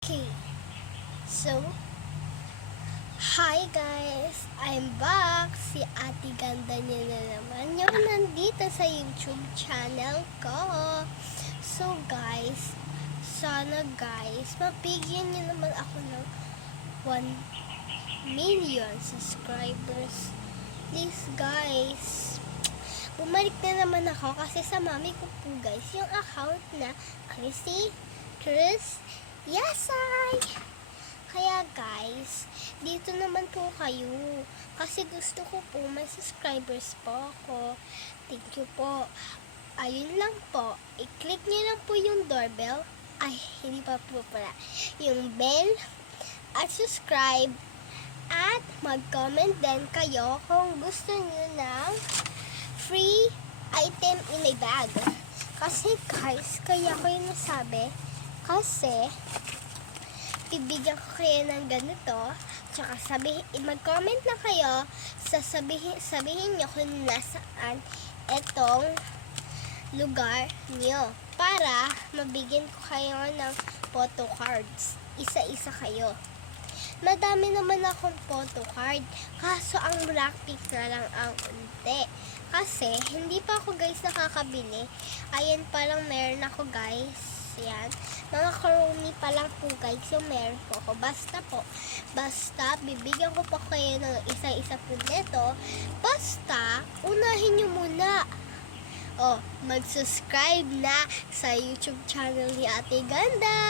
Okay, so, hi guys! I'm back! Si Ate Ganda niyo na naman yung nandito sa YouTube channel ko. So guys, sana guys, mabigyan niyo naman ako ng 1 million subscribers. Please guys, bumalik na naman ako kasi sa mami ko po guys, yung account na Chris Yasay. Kaya guys, dito naman po kayo. Kasi gusto ko po may subscribers po ako. Thank you po. Ayun lang po. I-click niyo lang po yung doorbell. Ay, hindi pa po pala. Yung bell. At subscribe. At mag-comment din kayo kung gusto niyo ng free item in a bag. Kasi guys, kaya ko yung nasabi. Kasi, bibigyan ko kayo ng ganito. Tsaka mag-comment na kayo. Sabihin nyo kung nasaan etong lugar nyo. Para mabigyan ko kayo ng photo cards. Isa-isa kayo. Madami naman akong photo card. Kaso ang blackpick na lang ang unti. Kasi, hindi pa ako guys nakakabili. Ayan palang meron ako guys. Yan. Mga crony pa lang po guys yung meron po ako. Basta, bibigyan ko pa kayo ng isa-isa po nito. Basta, unahin nyo muna. Mag-subscribe na sa YouTube channel ni Ate Ganda.